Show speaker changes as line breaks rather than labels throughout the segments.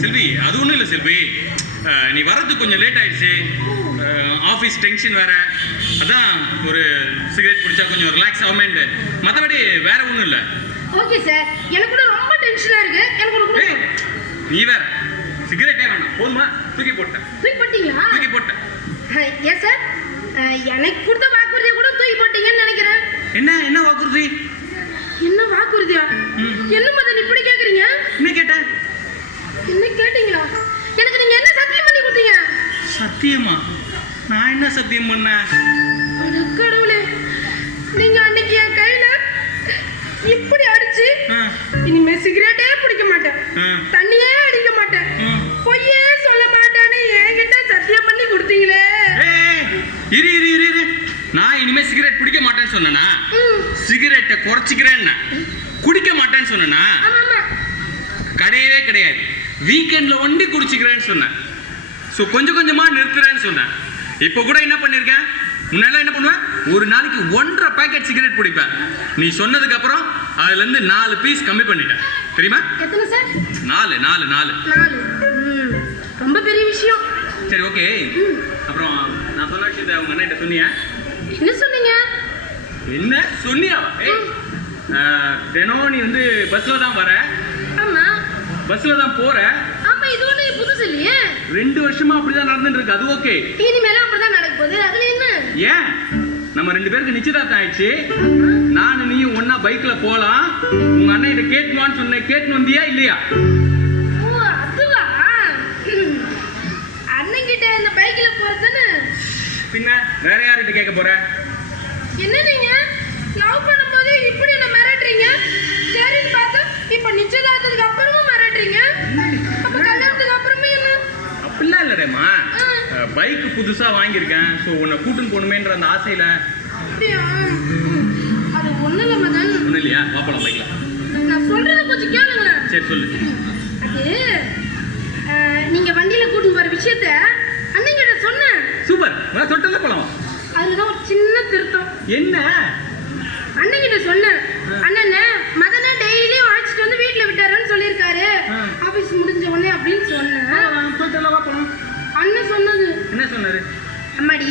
செல்வி அது ஒன்றும் இல்லை செல்வி. அஹ், நீ வர்றதுக்கு கொஞ்சம் லேட் ஆயிடுச்சு. ஆஃபீஸ் டென்ஷன் வேற. அதான் ஒரு சிகரெட் பிடிச்சா கொஞ்சம் ரிலாக்ஸ் ஆகுமேன்ட்டு. மற்றபடி வேற ஒன்றும் இல்லை.
ஓகே சார் எனக்கு கூட ரொம்ப டென்ஷனா இருக்கு. எனக்கு ஒரு
நீ வேற. சிகரெட்டே வேணாம். போதுமா? தூக்கி போட்டேன்.
ஏன் சார் எனக்கு கொடுத்த வாக்குறுதியை கூட தூக்கி போட்டீங்கன்னு நினைக்கிறேன்.
என்ன என்ன வாக்குறுதி?
என்ன வாக்குறுதியா. என்ன மதன் இப்படி கேக்குறீங்க?
என்ன கேட்டேன்
என்ன கேட்டீங்களா? எனக்கு நீங்க என்ன சத்தியம் பண்ணி கொடுத்தீங்க?
சத்தியமா? நான் என்ன சத்தியம் பண்ணேன்?
கடவுளே நீங்க அன்னைக்கு என் கையில இப்படி அடிச்சு இனிமே சிகரெட்டே பிடிக்க மாட்டேன்.
சிகரெட் பிடிக்க மாட்டேன்னு சொன்னேனா?
ம்,
சிகரெட்டை குறைச்சிக்கிறேன்னா. குடிக்க மாட்டேன்னு
ஆமா
கிடையவே கிடையாது. வீக்கெண்ட்ல ஒண்டி குடிச்சிக்கிறேன்னு சொன்னேன். ஸோ கொஞ்சம் கொஞ்சமா நிறுத்துறேன்னு சொன்னேன். இப்போ கூட என்ன பண்ணிருக்கேன்? முன்னாடி என்ன பண்ணுவேன்? ஒரு நாளைக்கு ஒன்றரை பாக்கெட் சிகரெட் பிடிப்பேன். நீ சொன்னதுக்கு அப்புறம் அதுல இருந்து நாலு பீஸ் கம்மி பண்ணிட்டேன். தெரியுமா? நாலு நாலு நாலு.
ரொம்ப பெரிய விஷயம்.
சரி ஓகே அப்புறம் நான் சொன்ன விஷயத்தை அவங்க அண்ணன் சொன்னியா?
என்ன சொன்னீங்க?
என்ன? சொன்னியா? தினம் நீ வந்து பஸ்ல தான் வர.
ஆமா.
பஸ்ல தான் போற.
ஆமா இது ஒண்ணு புதுசு இல்லையே.
ரெண்டு வருஷமா அப்படிதான் நடந்துட்டு இருக்கு அது ஓகே
இனிமேலும் அப்படிதான் நடக்க போகுது. அதுல என்ன?
ஏன்? நம்ம ரெண்டு பேருக்கு நிச்சயதார்த்தம் ஆயிடுச்சு. நானும் நீயும் ஒண்ணா பைக்ல போலாம். உங்க அண்ணன் கிட்ட கேட்கணும்னு சொன்னேன் கேட்டு வந்தியா இல்லையா? பின்ன வேற யார்கிட்ட கேட்க போற?
என்ன நீங்க லவ் பண்ணும்போது இப்படி என்ன மிரட்டுறீங்க? சரின்னு பார்த்தா இப்ப நிச்சயதார்த்தத்துக்கு அப்புறமும் மிரட்டுறீங்க. அப்ப கல்யாணத்துக்கு அப்புறமே என்ன?
அப்படிலாம் இல்லடேம்மா.
ஆ.
பைக் புதுசா வாங்கியிருக்கேன். ஸோ உன்னை கூட்டுன்னு போகணுமேன்ற அந்த ஆசையில.
அப்படியா. அது ஒண்ணு இல்ல மதன்
ஒன்றும் இல்லையா? வாப்பலாம் பைக்ல
நான் சொல்றத கொஞ்சம் கேளுங்களேன்.
சரி சொல்லு.
அது அஹ், நீங்க வண்டியில கூட்டிட்டு போற விஷயத்த அண்ணன்கிட்ட சொன்னேன்
சூப்பர் நான் சொல்லிட்டு போலாம்
அதுலதான் ஒரு சின்ன
என்ன?
அண்ணன்கிட்ட சொன்னேன். அண்ணனே மதனை டெய்லியும் அழைச்சிட்டு வந்து வீட்ல விட்டாருன்னு சொல்லியிருக்காரு. ஆபீஸ் முடிஞ்ச உடனே அப்படின்னு சொன்னேன்.
போயிட்டு வாப்பலாம்
அண்ணன் சொன்னது.
என்ன சொன்னாரு?
அம்மாடி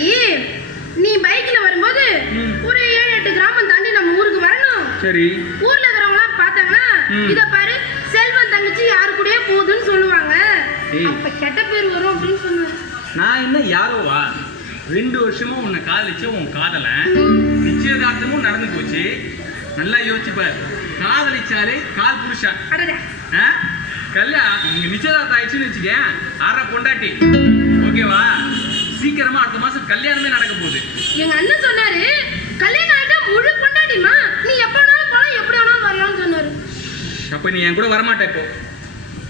நீ பைக்ல வரும்போது. ஒரு ஏழு எட்டு கிராமம் தாண்டி நம்ம ஊருக்கு வரணும்.
சரி.
ஊர்ல இருக்கிறவங்க எல்லாம் பார்த்தாங்கன்னா. இத பாரு செல்வன் தங்கச்சி யாரு கூடயே போகுதுன்னு சொல்லுவாங்க. அப்ப கெட்ட பேர் வரும் அப்படின்னு சொன்னேன்
நான் என்ன யாரோவா? ரெண்டு வருஷமா உன்னை காதலிச்ச உன் காதலன் நிச்சயதார்த்தமும் நடந்து போச்சு. நல்லா யோசிச்சு பாரு. காதலிச்சாலே கால் புருஷன்? கல்யாணம் நீங்க நிச்சயதார்த்தம் ஆயிடுச்சுன்னு வச்சுக்கேன். அரை பொண்டாட்டி. ஓகேவா? சீக்கிரமா அடுத்த மாசம் கல்யாணமே நடக்க போகுது.
எங்க அண்ணன் சொன்னாரு கல்யாணம் ஆயிட்டா முழு கொண்டாடிமா நீ எப்ப வேணாலும் போலாம் எப்படி வேணாலும் வரலாம்னு சொன்னாரு.
அப்ப நீ என் கூட வரமாட்ட இப்போ.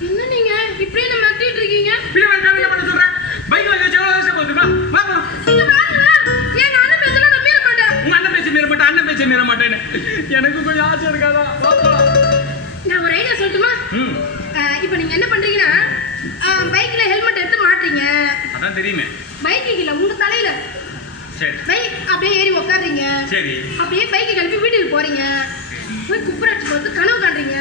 என்ன நீங்க? இப்படியே நம்ம இருக்கீங்க?
பிள்ளை வேண்டாம் என்ன பண்ண சொல்றேன். பைக்ல வச்சு எவ்வளவு வருஷம் போகுது? வா, வா. வா.
நீங்க பாருங்க எங்க அண்ணன் பேச்செல்லாம் நான் மீற மாட்டேன்?
உங்க அண்ணன் பேச்சு மீற மாட்டேன் அண்ணன் பேச்சு மீற மாட்டேன்னு. எனக்கு கொஞ்சம் ஆசை இருக்காதா.
நான் ஒரு ஐடியா சொல்லட்டுமா? இப்போ நீங்க என்ன பண்றீங்கன்னா பைக்ல ஹெல்மெட் எடுத்து மாட்டுறீங்க.
அதான் தெரியுமே.
பைக்கு கீழே உங்க தலையில.
சரி.
பைக் அப்படியே ஏறி உட்காடுறீங்க
சரி.
அப்படியே பைக்கை கிளப்பி வீட்டுக்கு போறீங்க. போய் குப்பராட்சி பார்த்து கனவு காண்றீங்க.